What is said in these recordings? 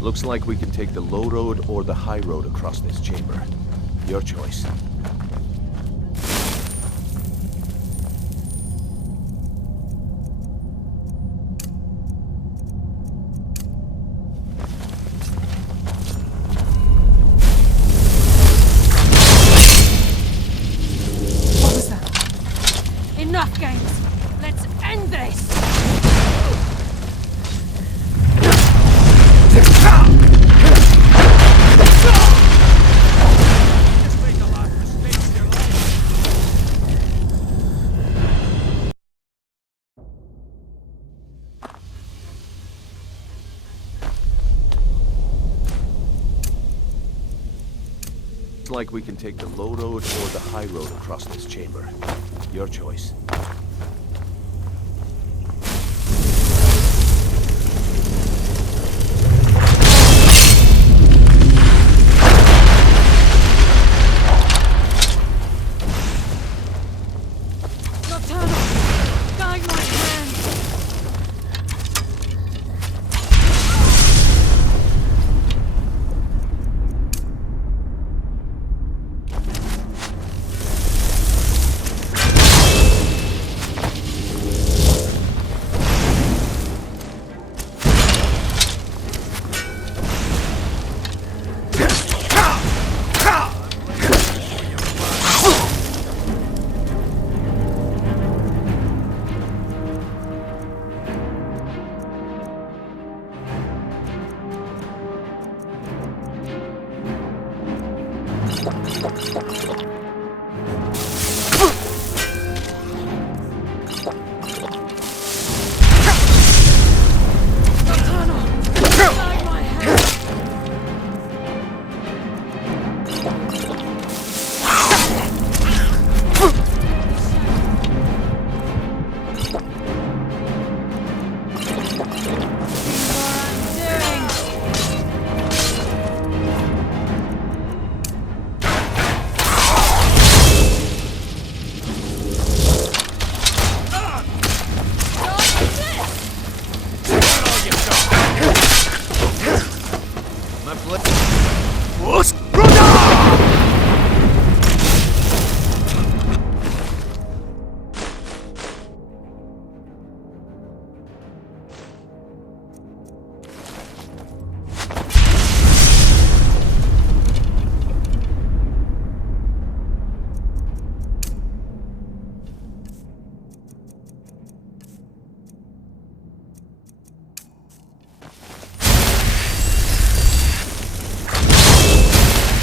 Looks like we can take the low road or the high road across this chamber. Your choice. What was that? Enough games! Let's end this! Looks like we can take the low road or the high road across this chamber. Your choice.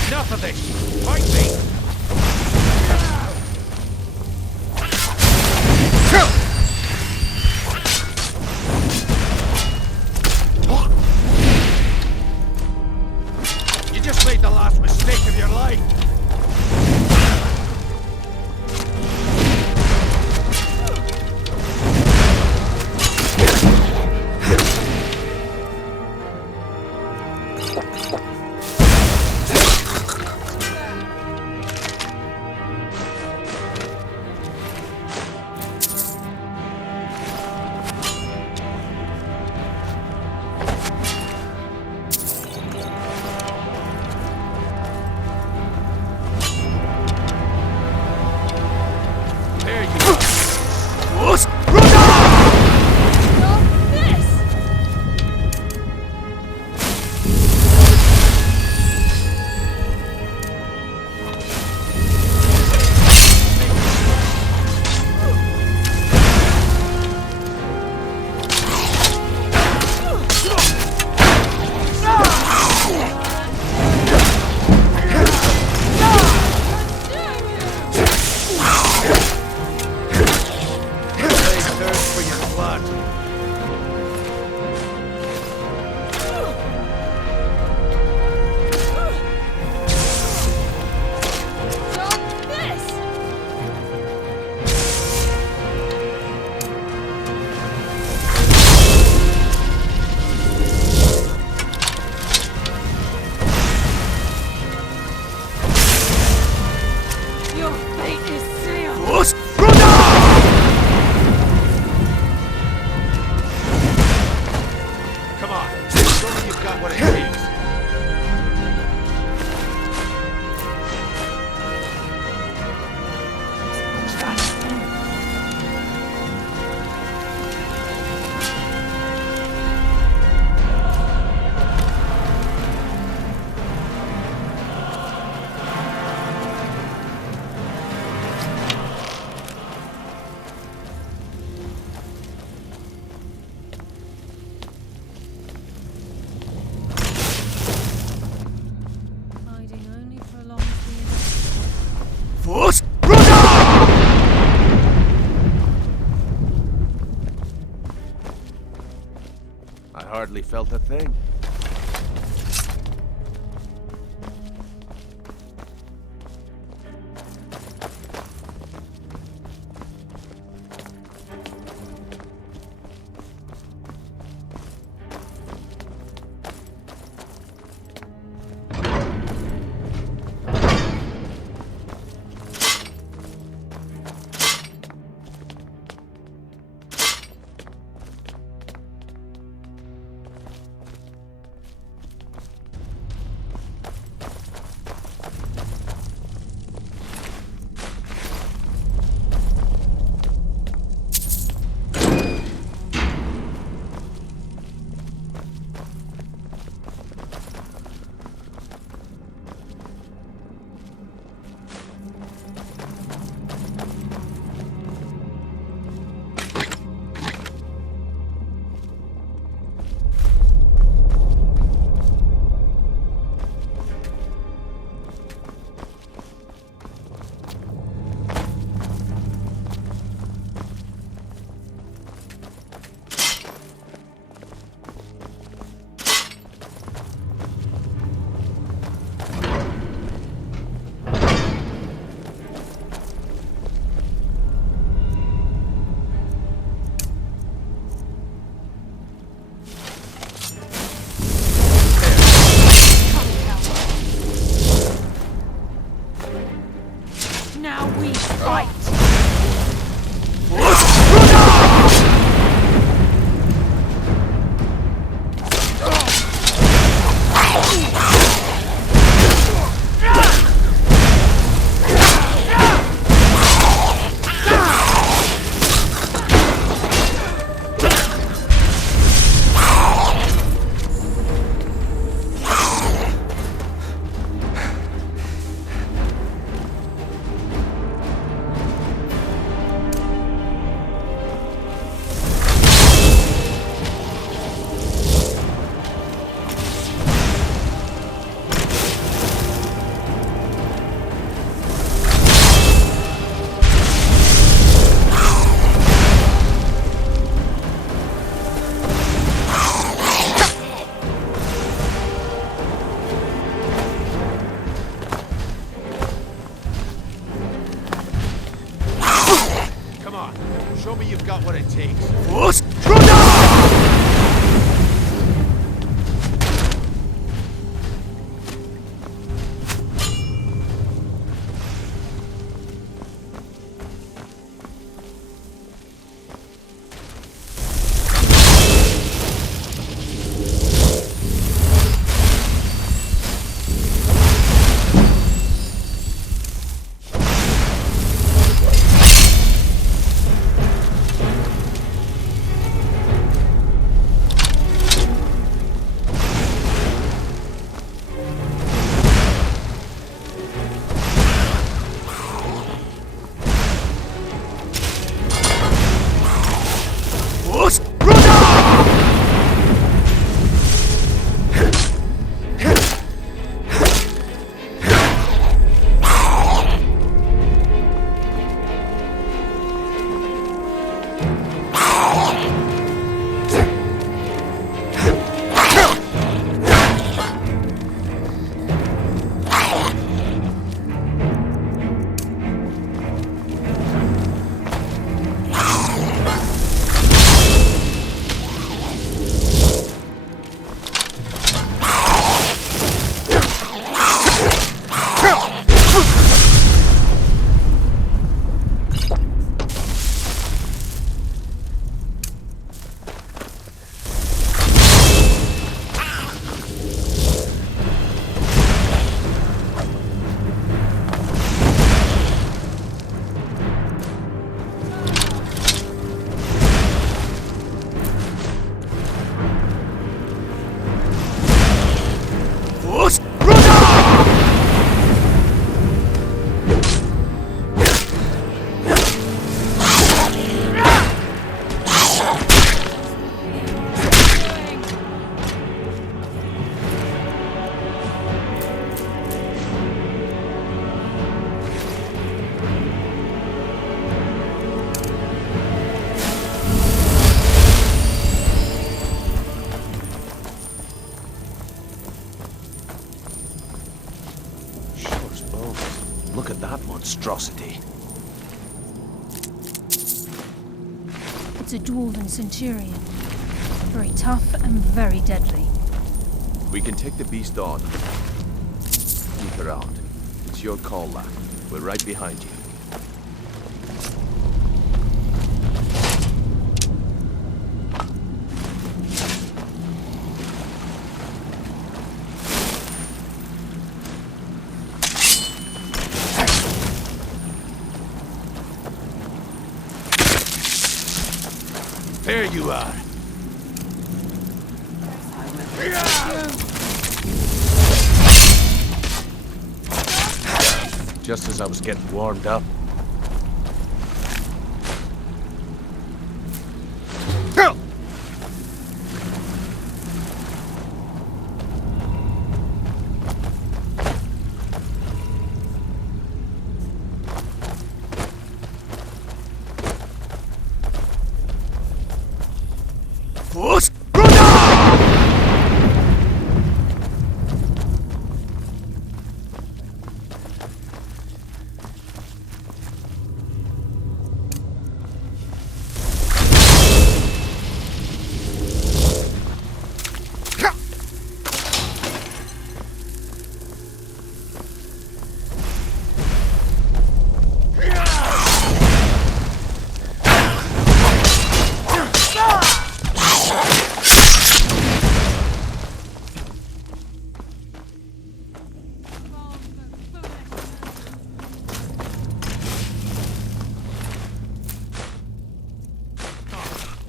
Enough of this! Fight me! You just made the last mistake of your life! hardly felt a thing. Now we fight! Show me you've got what it takes. monstrosity? It's a dwarven centurion. Very tough and very deadly. We can take the beast on. Sneak around. It's your call, lad. We're right behind you. There you are. Just as I was getting warmed up.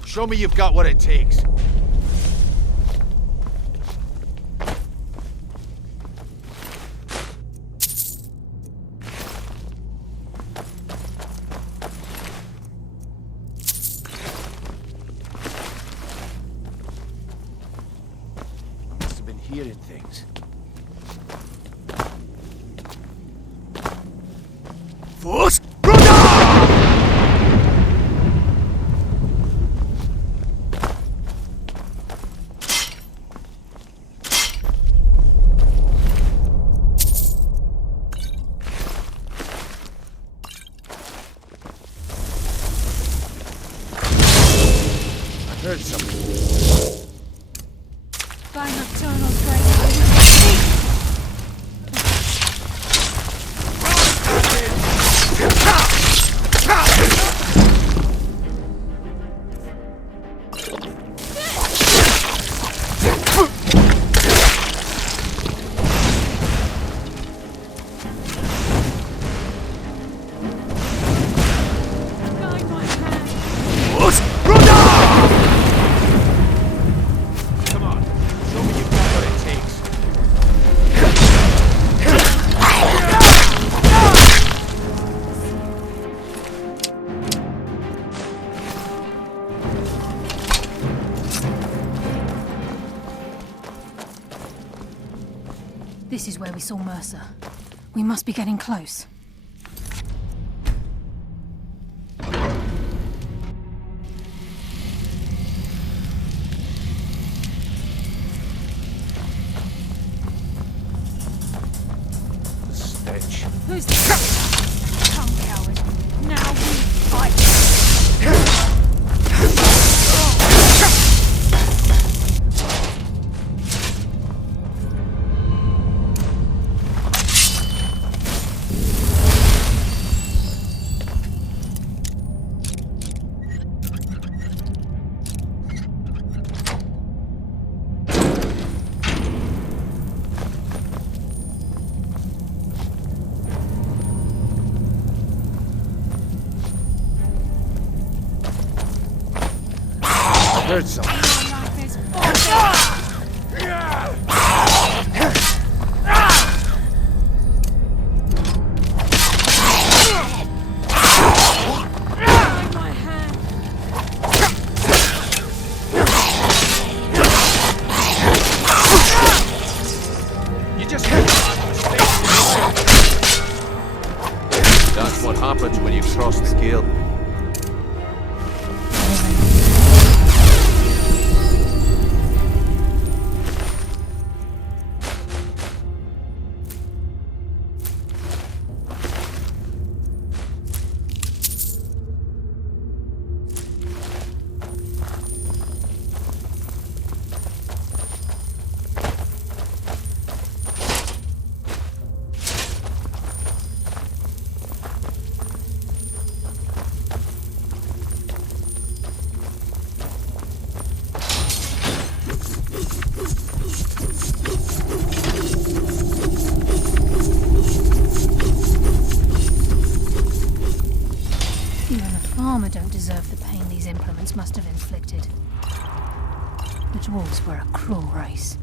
Show me you've got what it takes. Must have been hearing things. Force! Heard something. By nocturnal grace. Guide my hand. Come on, show me you've got what it takes. This is where we saw Mercer. We must be getting close. The stench. Who's this? Come, coward. Now we fight. Heard something. Your life is forfeit. Guide my hand. You just had That's what happens when you cross the guild. deserve the pain these implements must have inflicted. The dwarves were a cruel race.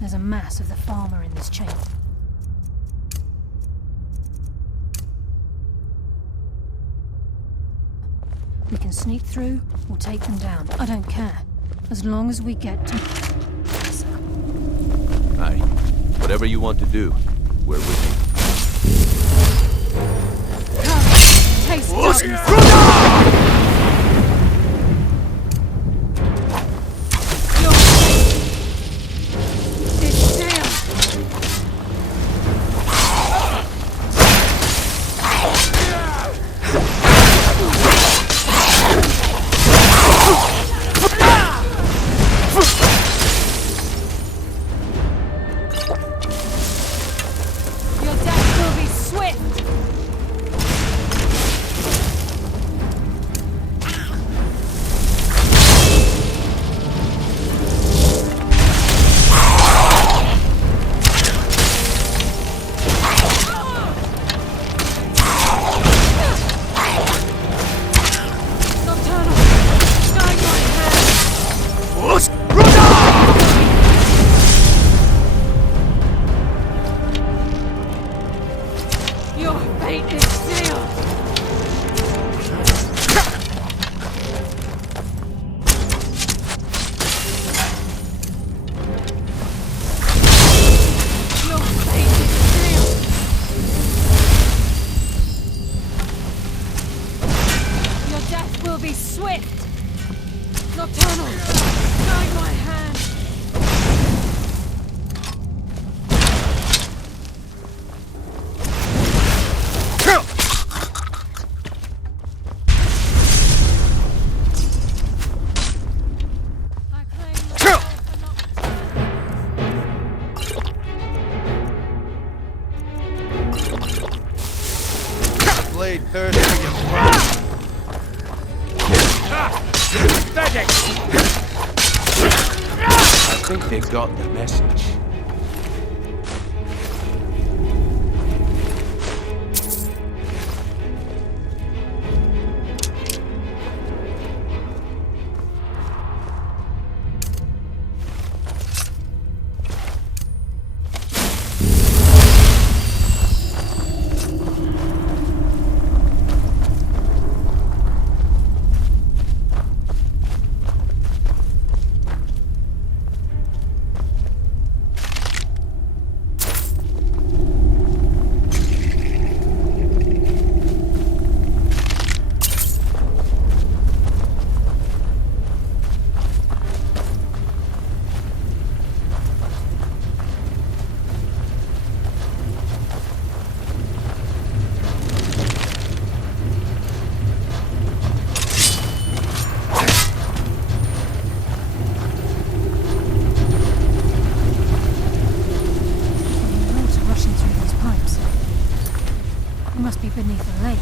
There's a mass of the farmer in this chamber. We can sneak through or take them down. I don't care. As long as we get to... Aye. Whatever you want to do, we're with you. Come, taste darkness. Thirsty as fuck. Pathetic! I think they got the message. Must be beneath the lake.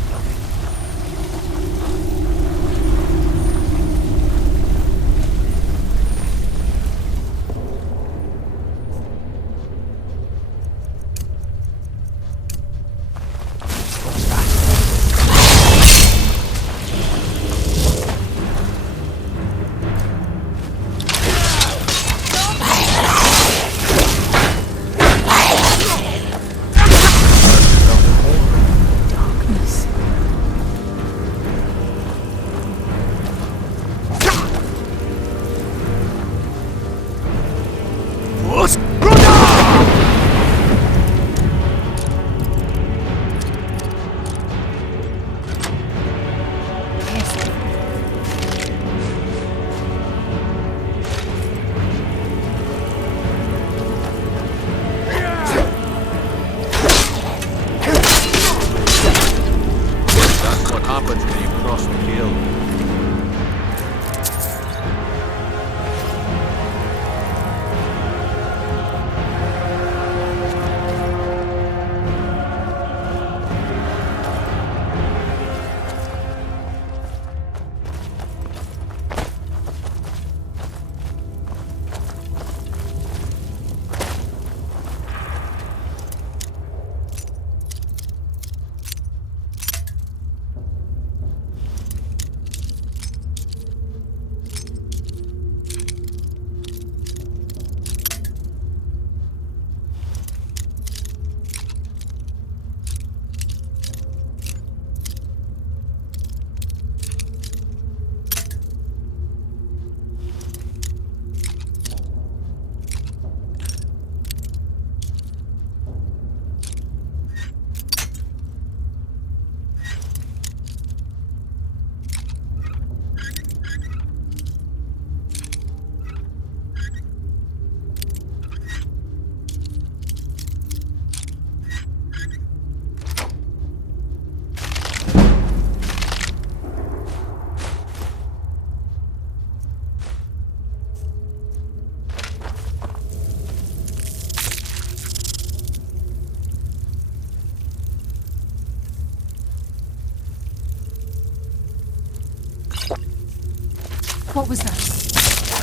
What was that?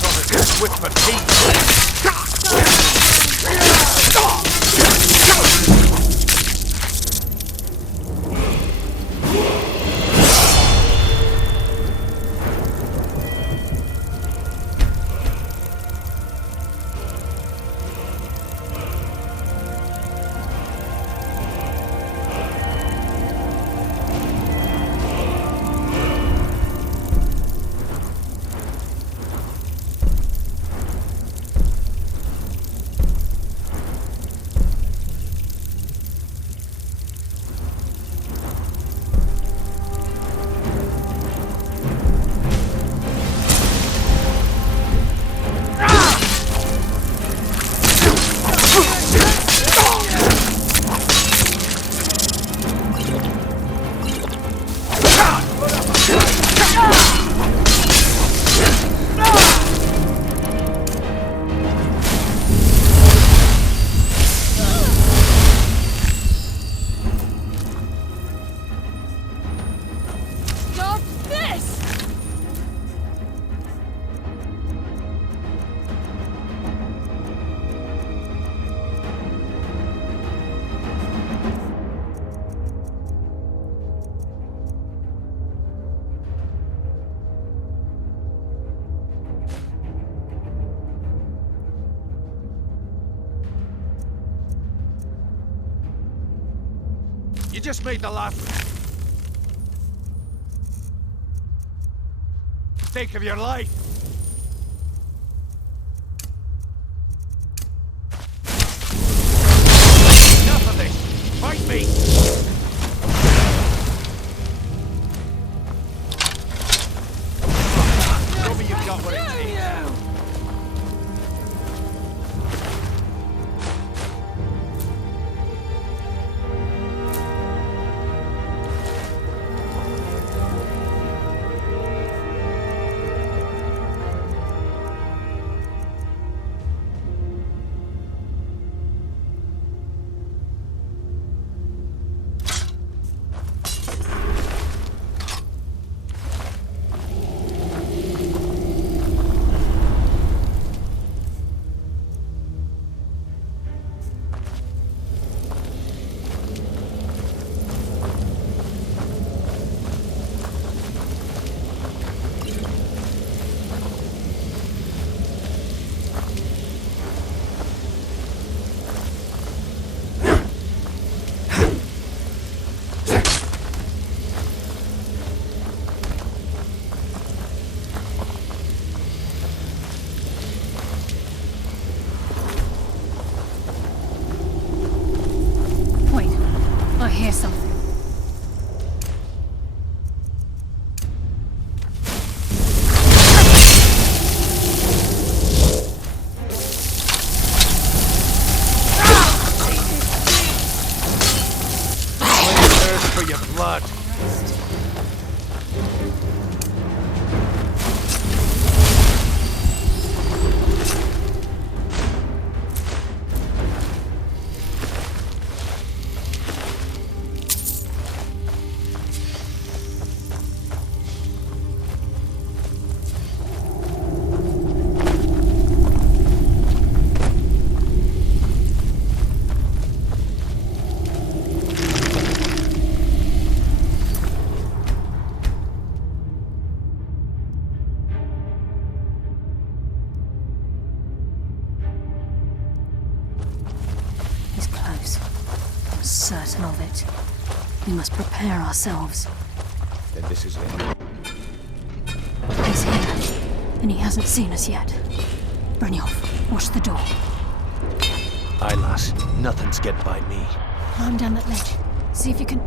Promise whisper peace. Stop this! You just made the last mistake of your life. Enough of this. Fight me. Show me you've got what it takes. Wait, I hear something. Thirst for your blood. He's close. I'm certain of it. We must prepare ourselves. Then this is it. He's here, and he hasn't seen us yet. Brynjolf, watch the door. Aye, lass. Nothing's get by me. Climb down that ledge. See if you can...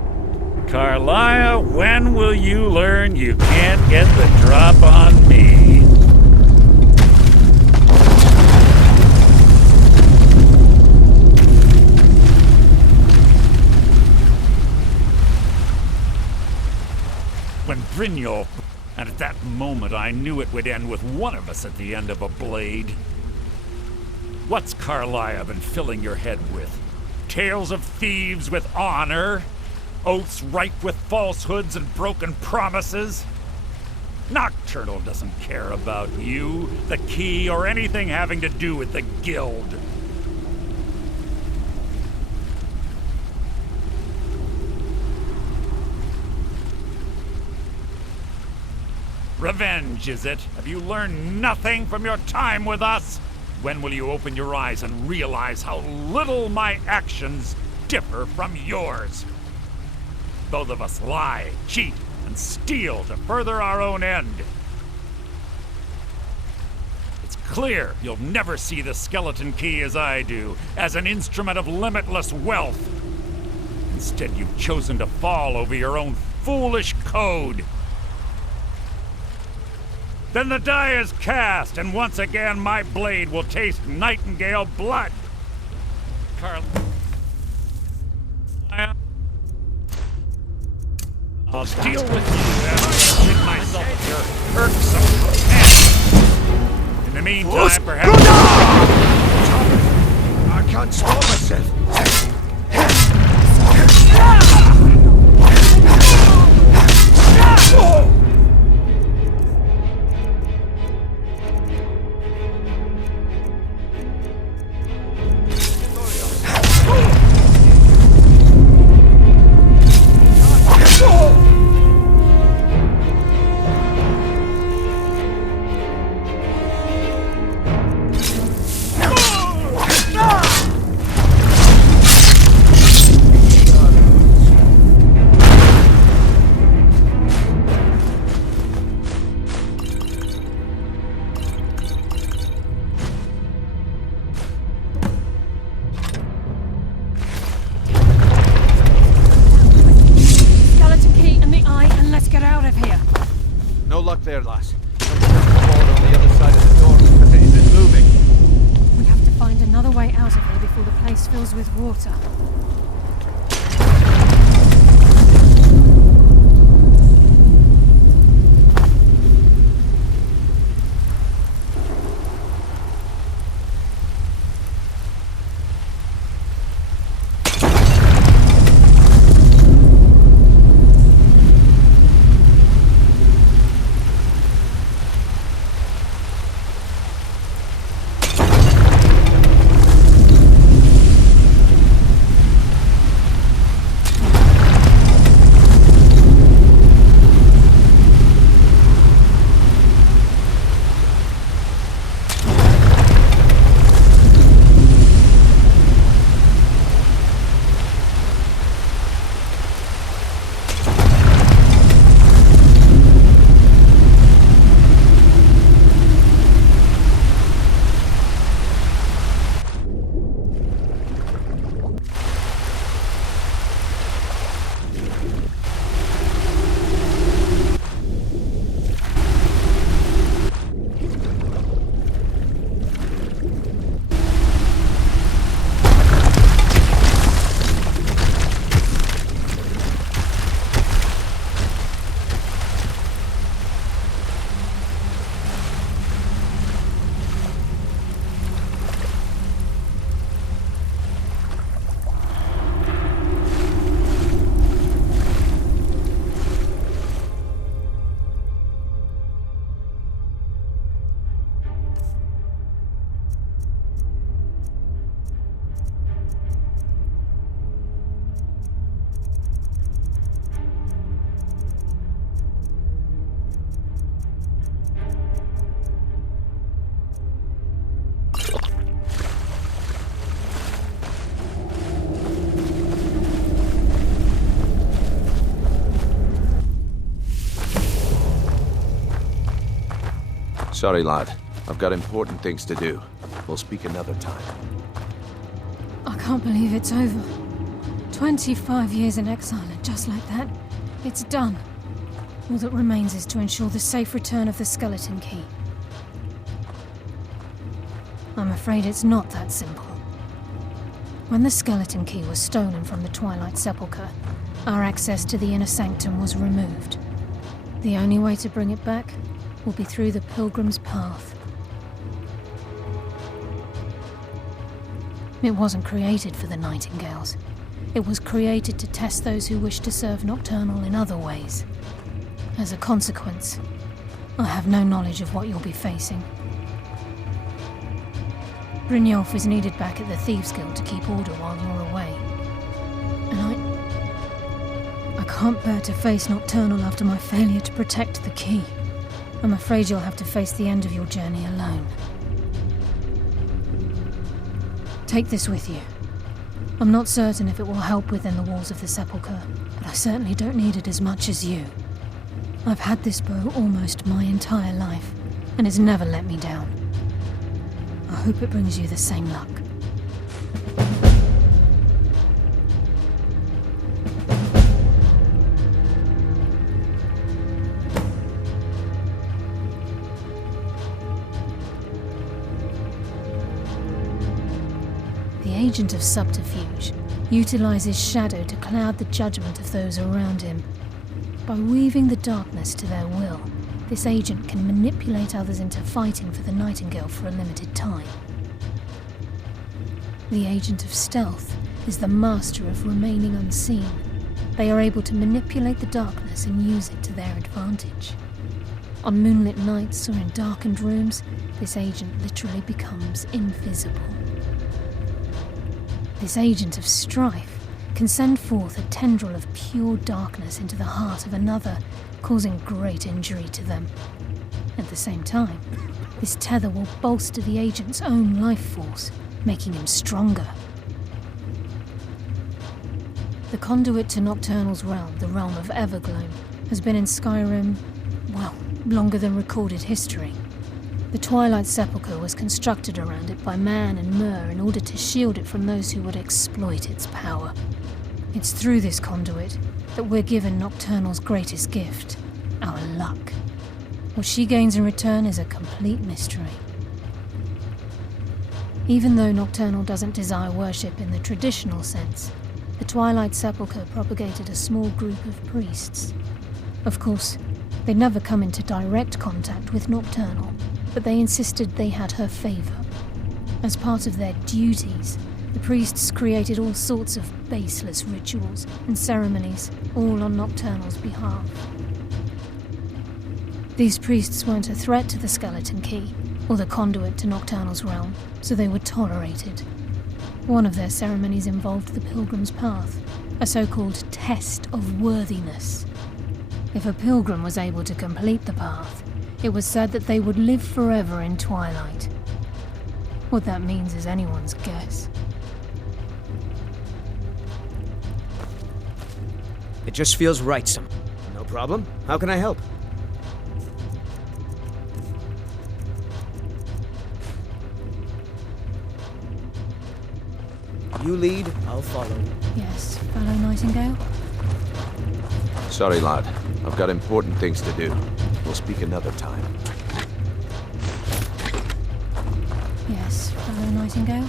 Carlia, when will you learn you can't get the drop on me? When Brynjolf... And at that moment I knew it would end with one of us at the end of a blade. What's Carlia been filling your head with? Tales of thieves with honor? Oaths ripe with falsehoods and broken promises? Nocturnal doesn't care about you, the key, or anything having to do with the guild. Revenge, is it? Have you learned nothing from your time with us? When will you open your eyes and realize how little my actions differ from yours? Both of us lie, cheat, and steal to further our own end. It's clear you'll never see the skeleton key as I do, as an instrument of limitless wealth. Instead, you've chosen to fall over your own foolish code. Then the die is cast, and once again my blade will taste nightingale blood. Carl, I'll deal with you as I rid myself of your irksome companion. In the meantime, perhaps... I can't stop myself. No luck there, lass. On the other side of the door, but it isn't moving. We have to find another way out of here before the place fills with water. Sorry, lad. I've got important things to do. We'll speak another time. I can't believe it's over. 25 years in exile, and just like that, it's done. All that remains is to ensure the safe return of the skeleton key. I'm afraid it's not that simple. When the skeleton key was stolen from the Twilight Sepulchre, our access to the inner sanctum was removed. The only way to bring it back will be through the Pilgrim's Path. It wasn't created for the Nightingales. It was created to test those who wish to serve Nocturnal in other ways. As a consequence, I have no knowledge of what you'll be facing. Brynjolf is needed back at the Thieves' Guild to keep order while you're away. And I can't bear to face Nocturnal after my failure to protect the key. I'm afraid you'll have to face the end of your journey alone. Take this with you. I'm not certain if it will help within the walls of the Sepulchre, but I certainly don't need it as much as you. I've had this bow almost my entire life, and it's never let me down. I hope it brings you the same luck. The agent of subterfuge utilizes shadow to cloud the judgment of those around him. By weaving the darkness to their will, this agent can manipulate others into fighting for the Nightingale for a limited time. The agent of stealth is the master of remaining unseen. They are able to manipulate the darkness and use it to their advantage. On moonlit nights or in darkened rooms, this agent literally becomes invisible. This agent of strife can send forth a tendril of pure darkness into the heart of another, causing great injury to them. At the same time, this tether will bolster the agent's own life force, making him stronger. The conduit to Nocturnal's realm, the realm of Evergloam, has been in Skyrim, well, longer than recorded history. The Twilight Sepulchre was constructed around it by Man and Myr in order to shield it from those who would exploit its power. It's through this conduit that we're given Nocturnal's greatest gift, our luck. What she gains in return is a complete mystery. Even though Nocturnal doesn't desire worship in the traditional sense, the Twilight Sepulchre propagated a small group of priests. Of course, they'd never come into direct contact with Nocturnal, but they insisted they had her favor. As part of their duties, the priests created all sorts of baseless rituals and ceremonies, all on Nocturnal's behalf. These priests weren't a threat to the Skeleton Key, or the conduit to Nocturnal's realm, so they were tolerated. One of their ceremonies involved the Pilgrim's Path, a so-called test of worthiness. If a pilgrim was able to complete the path, it was said that they would live forever in Twilight. What that means is anyone's guess. It just feels right some. No problem. How can I help? You lead, I'll follow. Yes, fellow Nightingale? Sorry, lad. I've got important things to do. We'll speak another time. Yes, fellow Nightingale?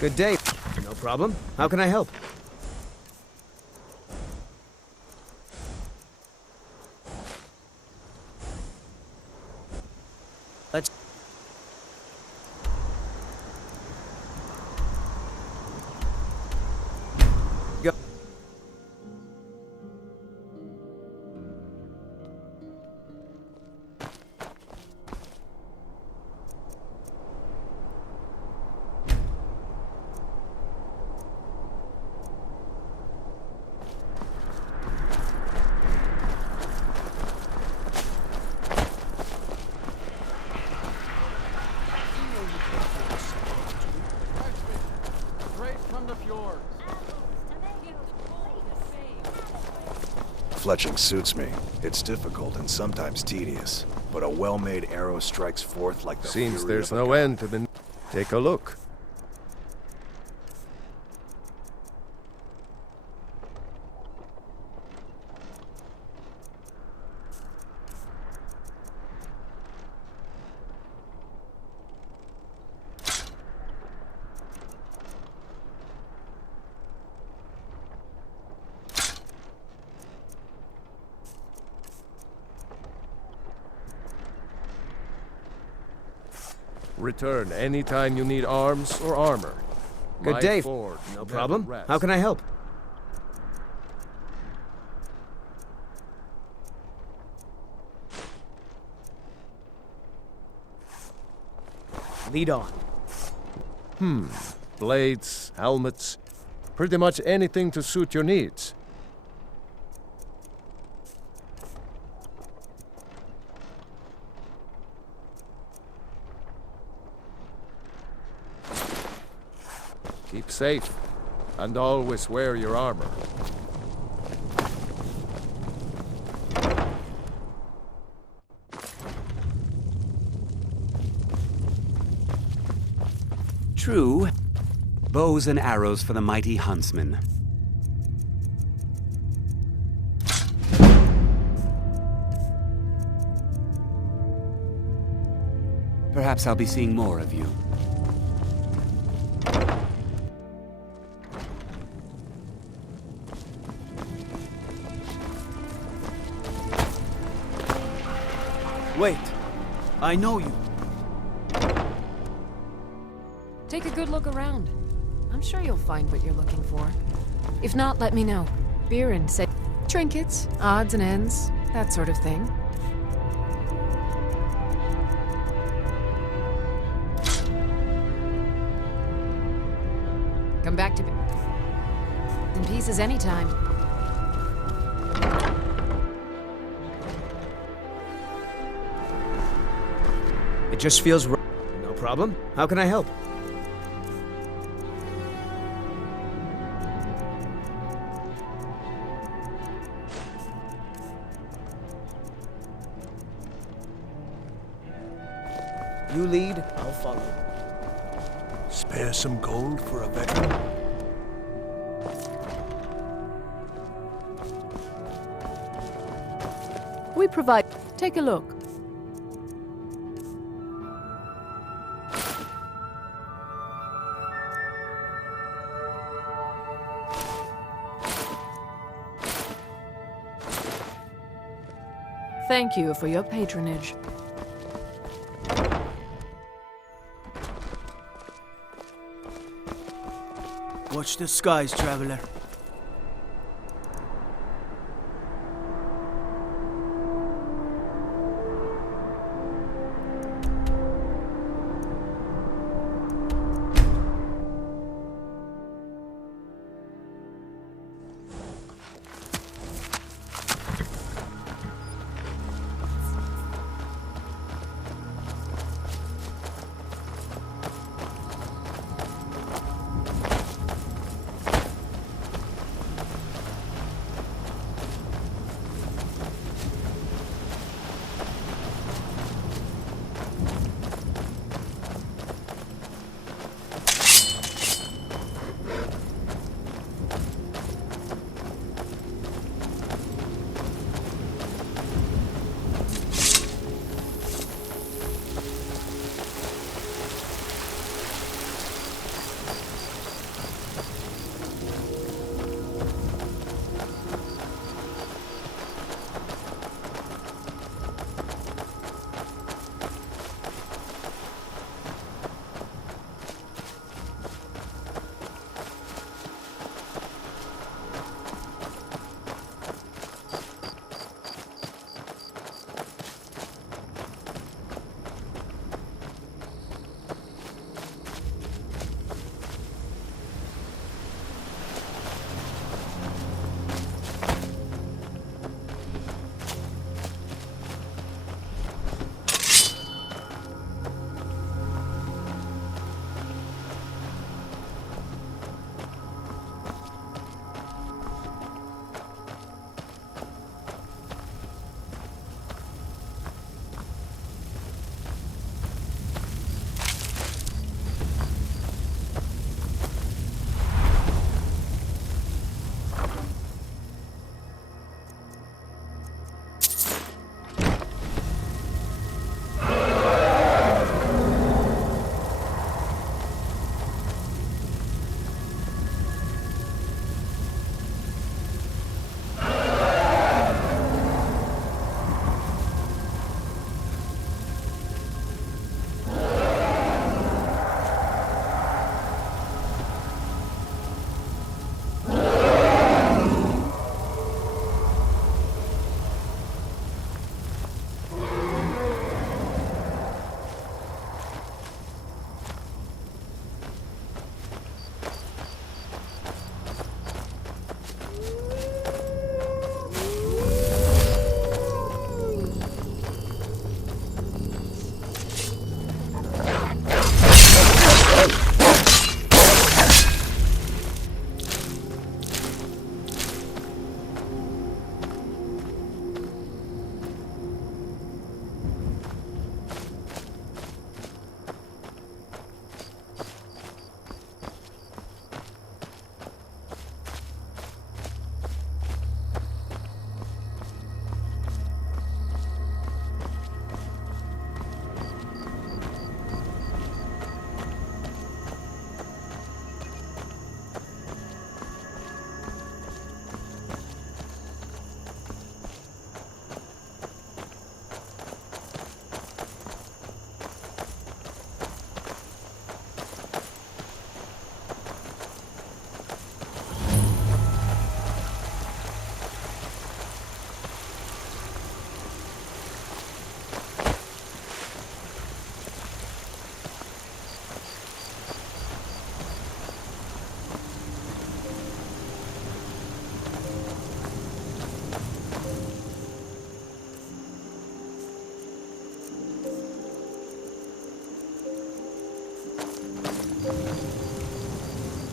Good day. No problem. How can I help? Let's... go. Fletching suits me. It's difficult and sometimes tedious, but a well-made arrow strikes forth like the Seems fury there's of a no god. end to the... Take a look. Return anytime you need arms or armor. Good My day. forge No never problem. rests. How can I help? Lead on. Blades, helmets, pretty much anything to suit your needs. Keep safe, and always wear your armor. True. Bows and arrows for the mighty huntsman. Perhaps I'll be seeing more of you. Wait. I know you. Take a good look around. I'm sure you'll find what you're looking for. If not, let me know. Biren said trinkets, odds and ends, that sort of thing. Come back to in pieces anytime. It just feels right. No problem. How can I help? You lead, I'll follow. Spare some gold for a veteran? We provide. Take a look. Thank you for your patronage. Watch the skies, traveler.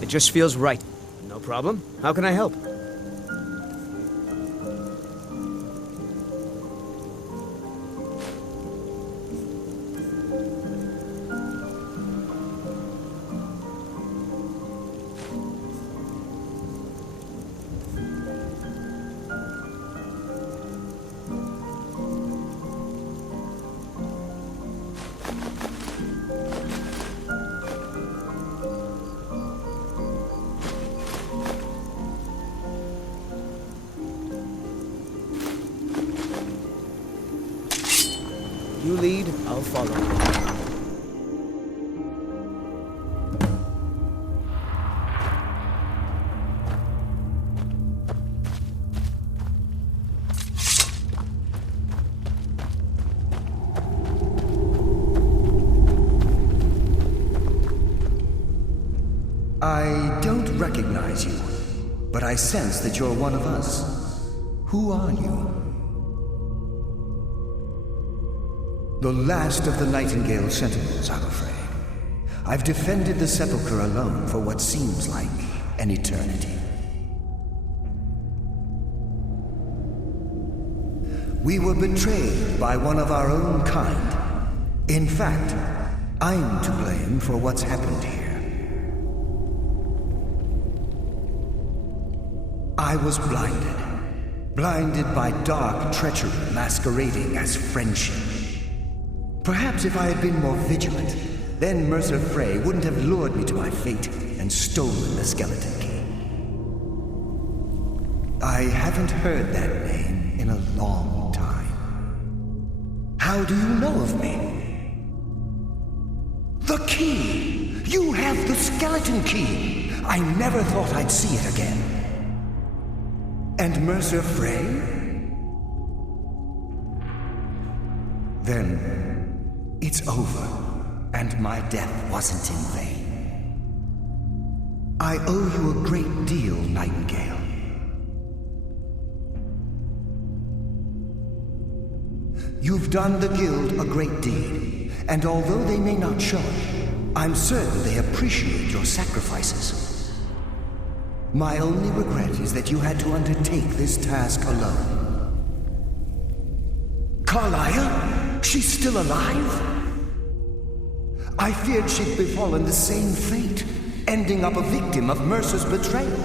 It just feels right. No problem. How can I help? You lead, I'll follow. I don't recognize you, but I sense that you're one of us. Who are you? The last of the Nightingale Sentinels, I'm afraid. I've defended the Sepulchre alone for what seems like an eternity. We were betrayed by one of our own kind. In fact, I'm to blame for what's happened here. I was blinded by dark treachery masquerading as friendship. Perhaps if I had been more vigilant, then Mercer Frey wouldn't have lured me to my fate and stolen the skeleton key. I haven't heard that name in a long time. How do you know of me? The key! You have the skeleton key! I never thought I'd see it again. And Mercer Frey? Then it's over, and my death wasn't in vain. I owe you a great deal, Nightingale. You've done the Guild a great deed, and although they may not show it, I'm certain they appreciate your sacrifices. My only regret is that you had to undertake this task alone. Carlia? She's still alive? I feared she'd befallen the same fate, ending up a victim of Mercer's betrayal.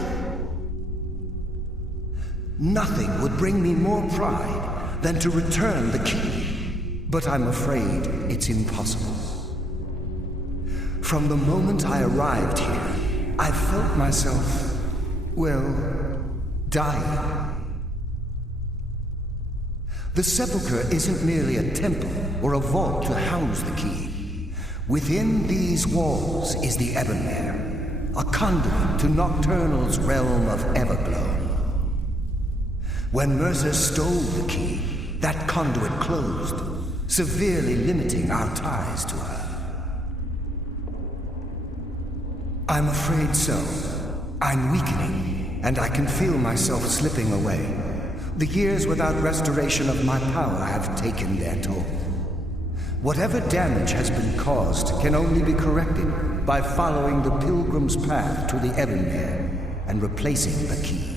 Nothing would bring me more pride than to return the key, but I'm afraid it's impossible. From the moment I arrived here, I felt myself, well, dying. The Sepulchre isn't merely a temple or a vault to house the key. Within these walls is the Ebonmere, a conduit to Nocturnal's realm of Everglow. When Mercer stole the key, that conduit closed, severely limiting our ties to her. I'm afraid so. I'm weakening, and I can feel myself slipping away. The years without restoration of my power have taken their toll. Whatever damage has been caused can only be corrected by following the Pilgrim's path to the Ebonmere and replacing the key.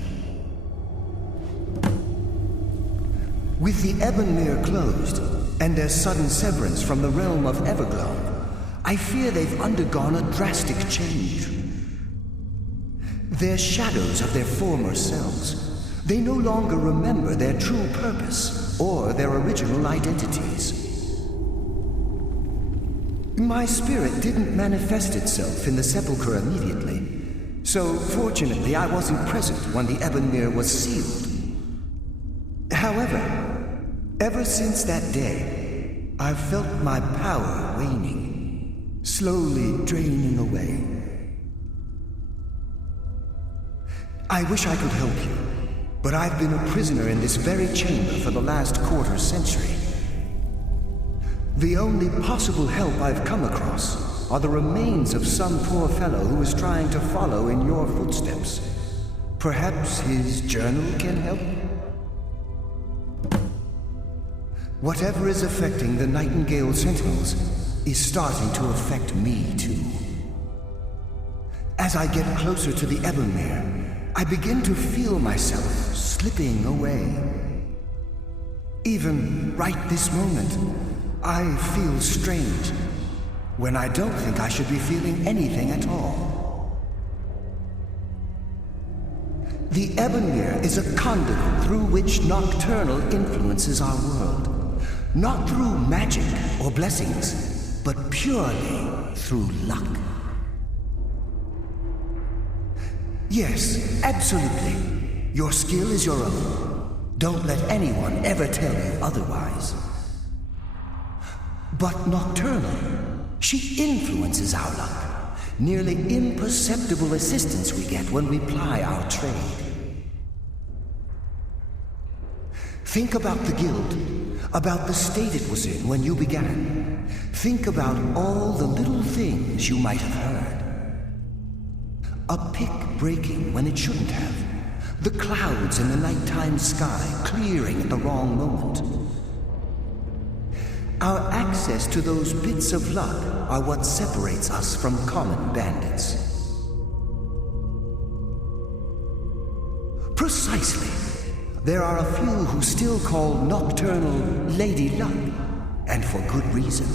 With the Ebonmere closed, and their sudden severance from the realm of Everglow, I fear they've undergone a drastic change. They're shadows of their former selves. They no longer remember their true purpose or their original identities. My spirit didn't manifest itself in the Sepulchre immediately, so fortunately I wasn't present when the Ebonmere was sealed. However, ever since that day, I've felt my power waning, slowly draining away. I wish I could help you, but I've been a prisoner in this very chamber for the last quarter century. The only possible help I've come across are the remains of some poor fellow who is trying to follow in your footsteps. Perhaps his journal can help? Whatever is affecting the Nightingale Sentinels is starting to affect me too. As I get closer to the Ebonmere, I begin to feel myself slipping away. Even right this moment, I feel strange, when I don't think I should be feeling anything at all. The Ebonmere is a conduit through which Nocturnal influences our world. Not through magic or blessings, but purely through luck. Yes, absolutely. Your skill is your own. Don't let anyone ever tell you otherwise. But Nocturnal, she influences our luck. Nearly imperceptible assistance we get when we ply our trade. Think about the guild, about the state it was in when you began. Think about all the little things you might have heard. A pick breaking when it shouldn't have. The clouds in the nighttime sky clearing at the wrong moment. Our access to those bits of luck are what separates us from common bandits. Precisely. There are a few who still call Nocturnal Lady Luck, and for good reason.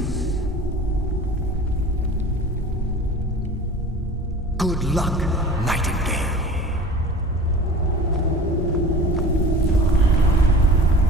Good luck, Nightingale.